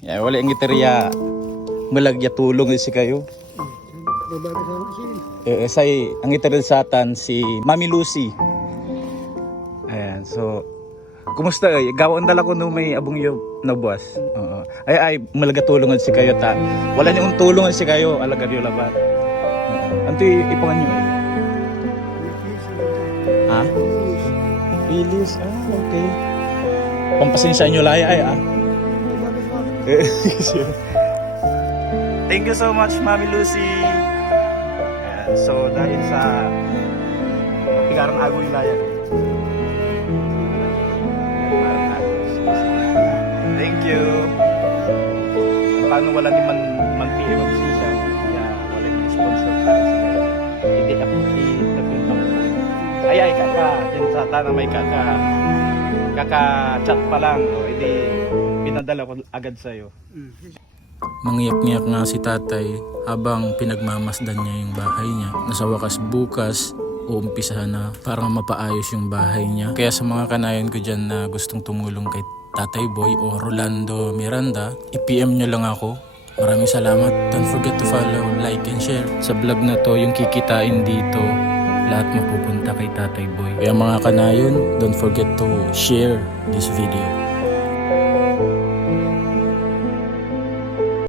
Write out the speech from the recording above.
Ya, wala ang iteriya. Malagya tulong si kayo. Kasi. Eh, say, ang itiril sa atan si Mami Lucy. Ayan, so, kumusta ay? Gawon dala ko no may abong yung nabuas. Oo. Ay, ay, malaga tulungan si kayo ta. Wala niyong tulungan si kayo, alaga niyo laban. Oo. Anto ipangan niyo eh? Ha? Phyllis, ah, okay. Pampasensya niyo laya ay ah. Thank you so much, Mami Lucy. So, dahil sa pigarang agoy laya. Pigarang agoy. Thank you. Paano wala ni man man PM ang siya? Kaya wala ni sponsor para sa kanya. Hindi ako i-tabi ng Ay ay kaka, din sa tanang may kaka kaka chat pa lang. O, hindi pinadala ko agad sa'yo. Mangyak-ngyak nga si tatay habang pinagmamasdan niya yung bahay niya. Nasa wakas bukas, uumpisahan na parang mapaayos yung bahay niya. Kaya sa mga kanayan ko dyan na gustong tumulong kay Tatay Boy o Rolando Miranda, i-PM nyo lang ako. Maraming salamat. Don't forget to follow, like, and share. Sa vlog na to, yung kikitain dito, lahat mapupunta kay Tatay Boy. Kaya mga kanayon, don't forget to share this video.